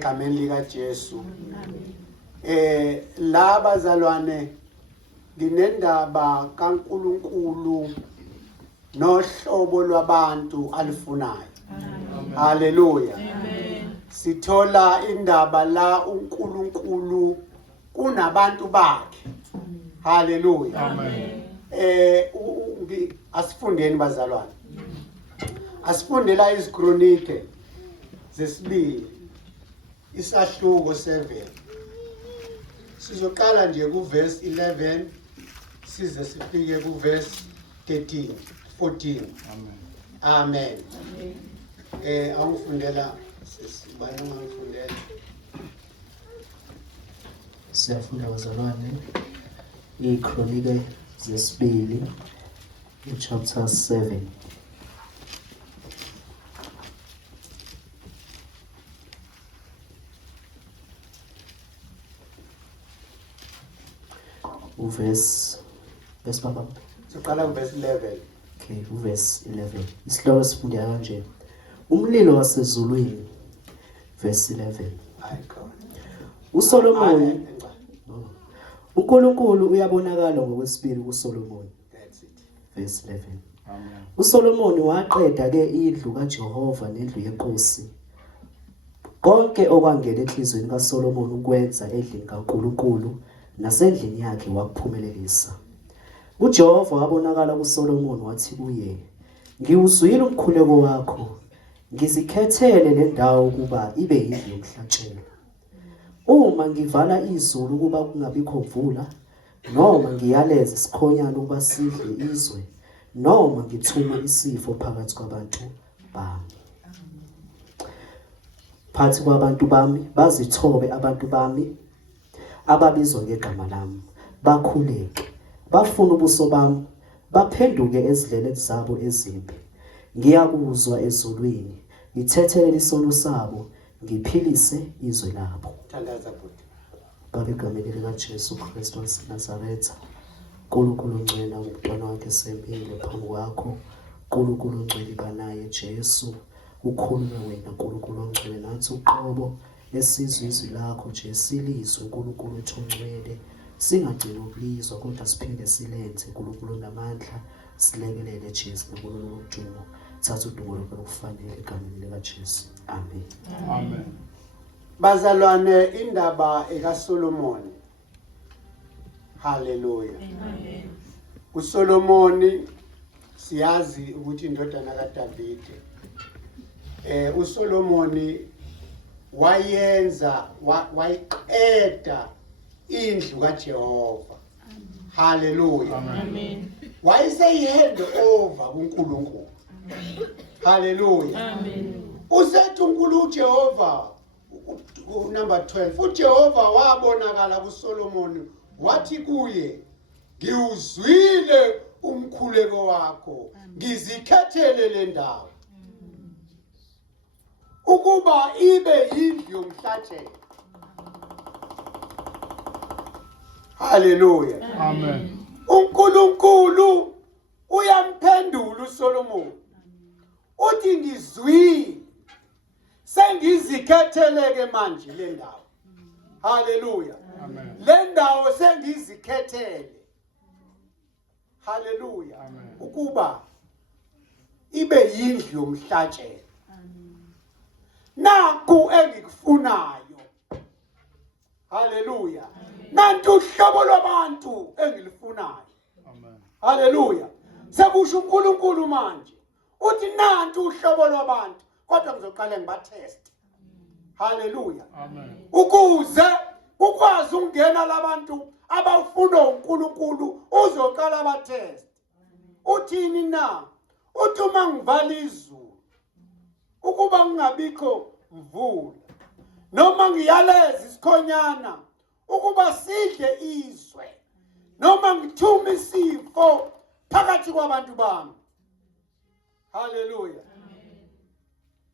egameni lika Jesu. La bazalwane nginendaba kaNkulunkulu nohlobo lwabantu alifunayo. Haleluya. Sithola indaba la uNkulunkulu kunabantu bakhe. Haleluya. Amen. Asifundeni bazalwane. Asifundela izikronike zesibili isahluko 7. Sizoqala nje kuverse 11 size sifike kuverse 13 14. Amen. Awufundela sibani ngifundela. Siyafunda bazalwane ikronike zesibili chapter 7. Verse baba. Siqala kuverse 11. Okay, verse 11. Isihloko sifunda kanje. Umlilo wasezulwini. Verse 11. Ayikho. uSolomon uNkulunkulu uyabonakala ngokwesibili kuSolomon. That's it. Verse 11. Amen. uSolomon waqeda ke indlu kaJehova nendlu yenkosi. Konke okwangena enhlizweni kaSolomon ukwenza endlini kaNkulunkulu nasendlini yakhe wakuphumelelisa. uJehova wabonakala kuSolomon wathi kuye, ngiwuzwile umkhuleko wakho, ngizikhethele le ndawo ukuba ibe yindlu yomhlatshelo. Uma ngivala izulu ukuba kungabikho mvula, noma ngiyaleza isikhonyana ukuba sidle izwe, noma ngithuma isifo phakathi kwabantu bami. Phansi kwabantu bami bazithobe abantu bami ababizwa ngegama lami, bakhuleke, bafuna ubuso bami, baphenduke ezindleleni zabo ezimbi. Ngiyakuzwa ezulwini, ngithethele isono sabo, ngiphilise izwe labo. Thandaza futhi. Baba egameni likaJesu Kristu waseNazaretha, uNkulunkulu ongcwele umntwana wakhe sempilo phambi kwakho, uNkulunkulu ongcwele banaye Jesu, ukhulume wena uNkulunkulu ongcwele nathi uqobo esizwe izwi lakho nje silizwe uNkulunkulu ongcwele, singagcini ukulizwa kodwa siphinde silenze uNkulunkulu namandla, silekelele Jesu noNkulunkulu okujumo, thatha udumo lokho okufanele egameni likaJesu. Amen. Amen. Bazalwane indaba ekaSolomon. Haleluya. Amen. uSolomon siyazi ukuthi indodana kaDavide. uSolomon wayenza wayiqeda indlu kaJehova. Haleluya. Amen. Wayeseyihand over kuNkulunkulu. Haleluya. Amen. Usethi uNkulunkulu uJehova number 12 uJehova wabonakala kuSolomon wathi kuye, ngiwuzwile umkhuleko wakho, ngizikhethele le ndawo ukuba ibe yindlu yomhlatshelo. Haleluya. Amen. uNkulunkulu uyamphendula uSolomon uthi, ngizwile, sengizikhetheleke manje le ndawo. Haleluya. Amen. Le ndawo sengizikhethele. Haleluya. Amen. Ukuba ibe yindlu yomhlatshelo. Naku engikufunayo. Haleluya. Nantu uhlobo lwabantu engilifunayo. Amen. Haleluya. Sekusho uNkulunkulu manje uthi nantu uhlobo lwabantu, kodwa ngizoqala ngibatest. Haleluya. Amen. Ukuze ukwazi ungena labantu abafuna uNkulunkulu uzoqala abatest. Uthini na? Uthi uma ngivala izulu ukuba kungabikho mvula, noma ngiyaleza isikhonyana ukuba sidle izwe, noma ngithuma isifo phakathi kwabantu bami. Haleluya.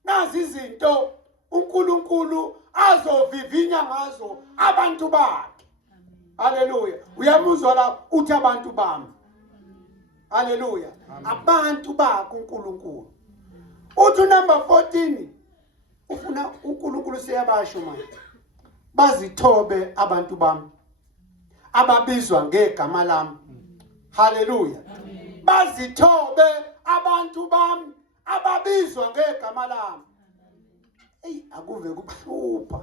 Nazi izinto uNkulunkulu azovivinya ngazo abantu bakhe. Haleluya. Uyamuzwa la uthi abantu bami. Haleluya. Abantu bakhe uNkulunkulu. Uthi number 14 ufuna uNkulunkulu seyabasho manje. Bazithobe abantu bami ababizwa ngegama lami. Haleluya. Bazithobe abantu bami ababizwa ngegama lami. Akuve kubuhlupha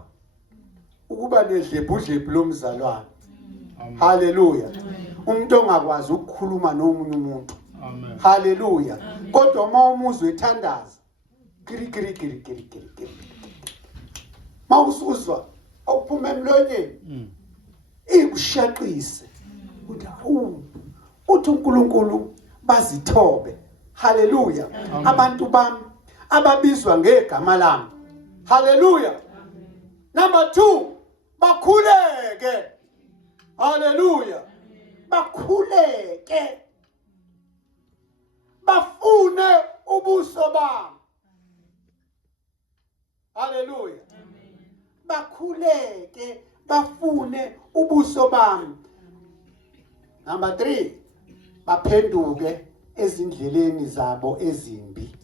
ukuba nedlebudlebhu lomzalwane. Haleluya. Umuntu ongakwazi ukukhuluma nomunye umuntu. Amen. Haleluya. Kodwa uma umuzwe ethandaza kiri. Mawusuzwa awuphuma emlonyeni. Ikushaqise. Uthi uNkulunkulu bazithobe. Haleluya. Abantu bami ababizwa ngegama lami. Haleluya. Number 2, bakhuleke. Haleluya. Bakhuleke. Bafune ubuso bami. Haleluya. Bakhuleke, bafune ubuso bami. Number 3, baphenduke ezindleleni zabo ezimbi.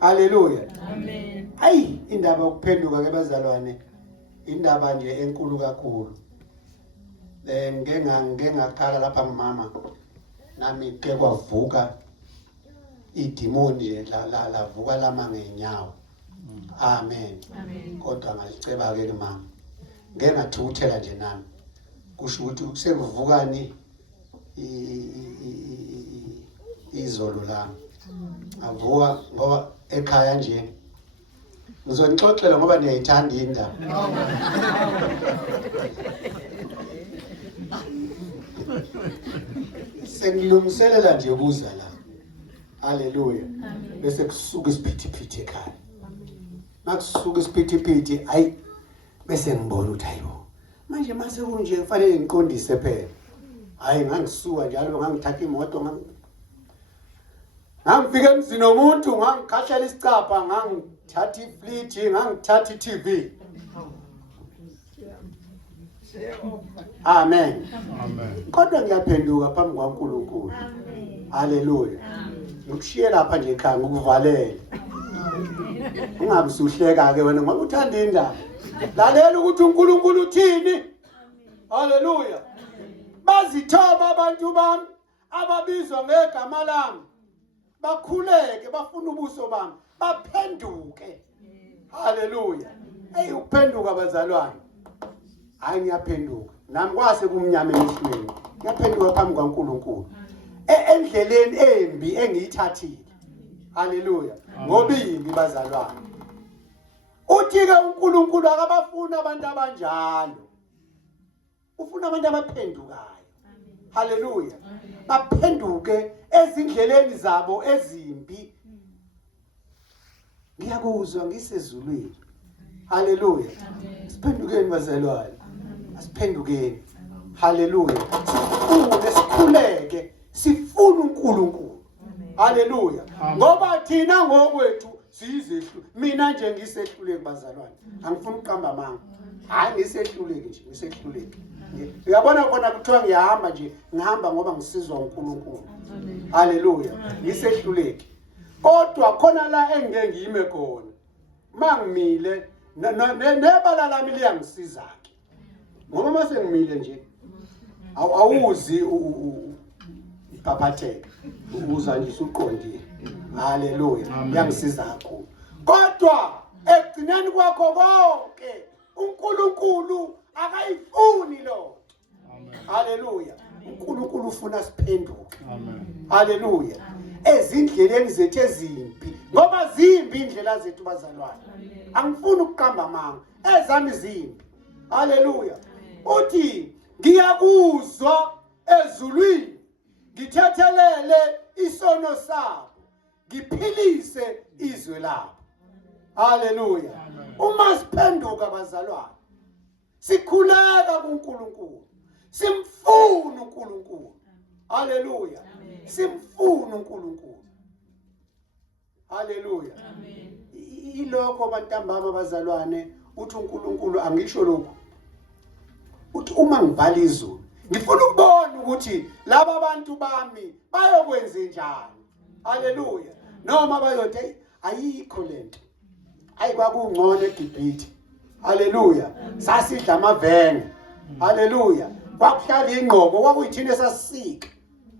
Haleluya. Amen. Hayi, indaba yokuphenduka ke bazalwane indaba nje enkulu kakhulu. Ngeke ngakhala lapha mama nami ke kwavuka idimoni nje lavuka lama ngenyawo. Amen. Amen. Kodwa ngaliceba ke mama. Ngeke ngathukuthela nje nami. Kusho ukuthi sekuvukani izolo lami. Avuka ngoba ekhaya nje ngizonixoxela ngoba niyayithanda indaba. Sengilungiselela nje ukuza la. Haleluya. Bese kusuka isiphithiphithi ekhaya. Makusuka isiphithiphithi hayi bese ngibona ukuthi hayibo. Manje mase kunje kufanele ngiqondise phela. Hayi ngangisuka njalo ngangithatha imoto ngangifika emzini womuntu ngangikhahlela isicapha ngangithatha ifliji ngangithatha iTV. Amen. Amen. Kodwa ngiyaphenduka phambi kwaNkulunkulu. Haleluya. Ngikushiye lapha nje ekhaya ngikuvalele. Ungabe usuhleka ke wena ngoba uthanda indaba. Lalela ukuthi uNkulunkulu uthini. Haleluya. Bazithoba abantu bami ababizwa ngegama lami. Bakhuleke bafuna ubuso bami. Baphenduke. Haleluya. Ukuphenduka bazalwane. Hayi ngiyaphenduka. Nami kwase kumnyama emehlweni. Ngiyaphenduka phambi kwaNkulunkulu. Endleleni embi engiyithathile. Haleluya. Ngoba imbi bazalwane. Uthi ke uNkulunkulu akabafuna abantu abanjalo. Ufuna abantu abaphendukayo. Haleluya. Baphenduke ezindleleni zabo ezimbi. Ngiyakuzwa ngisezulwini. Haleluya. Siphendukeni bazalwane. Asiphendukeni. Haleluya. Sikhuleke, sifuna uNkulunkulu. Haleluya. Ngoba thina ngokwethu sizehlu. Mina nje ngisehluleki bazalwane. Angifuni uqamba amanga. Hayi ngisehluleki nje, ngisehluleki. Uyabona khona kuthiwa ngiyahamba nje, ngihamba ngoba ngisizwa uNkulunkulu. Haleluya. Ngisehluleki. Kodwa khona la engeke ngiyime khona. Mangimile nebala lami liyangisiza ke. Ngoba mase ngimile nje awuzi iphaphatheka. Ubuza nje usuqondile. Haleluya. Yangisiza kakhulu. Kodwa ekugcineni kwakho konke uNkulunkulu akayifuni lo. Haleluya. uNkulunkulu ufuna siphenduke. Amen. Haleluya. Ezindleleni zethu ezimbi ngoba zimbi indlela zethu bazalwane. Angifuni ukuqamba amanga. Ezami zimbi. Haleluya. Uthi ngiyakuzwa ezulwini. Ngithethelele isono sabo. Ngiphilise izwe labo. Haleluya. Uma siphenduka bazalwane. Sikhuleka kuNkulunkulu. Simfuna uNkulunkulu. Haleluya. Simfuna uNkulunkulu. Haleluya. Ilokho bantambama bazalwane uthi uNkulunkulu angisho lokho. Uthi uma ngivala izulu ngifuna ukubona ukuthi laba bantu bami bayokwenza njani. Haleluya. Noma bayothi ayikho lento. ayi kwakungcono eGibhithe. Haleluya. Sasidla amavenge. Haleluya. Kwakuhlala ingqoko kwakuyithina esasisika.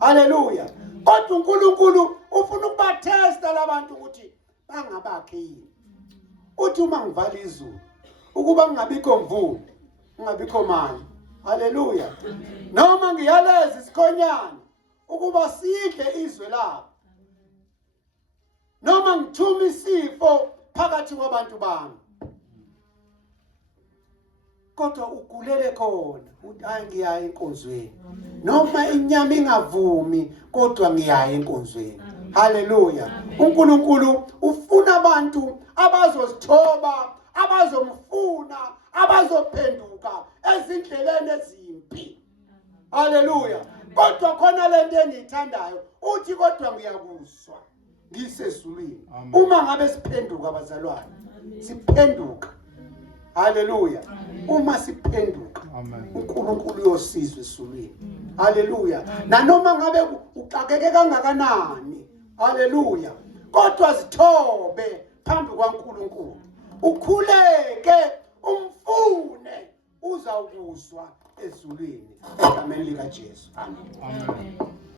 Haleluya. Kodwa uNkulunkulu ufuna ukubathesta labantu ukuthi bangabakhe yini. Uthi uma ngivala izulu ukuba ngingabikho mvula, ngingabikho mali. Haleluya. Noma ngiyaleza isikhonyana ukuba sidle izwe labo. Noma ngithuma isifo phakathi kwabantu bami. Kodwa ugulele khona uthi hayi ngiyaya enkonzweni. Noma inyama ingavumi kodwa ngiyaya enkonzweni. Haleluya. uNkulunkulu ufuna abantu abazozithoba, abazomfuna, abazophenduka ezindleleni ezimpi. Haleluya. Kodwa khona lento engiyithandayo uthi kodwa ngiyakuzwa ngisezulwini. Uma ngabe siphenduka abazalwane, siphenduka. Haleluya. Uma siphenduka uNkulunkulu uyosizwa esulwini. Haleluya. Nanoma ngabe uxakeke kangakanani. Haleluya. Kodwa zithobe phambi kwaNkulunkulu. Ukhuleke umfune uzawukuzwa ezulwini egameni likaJesu. Amen.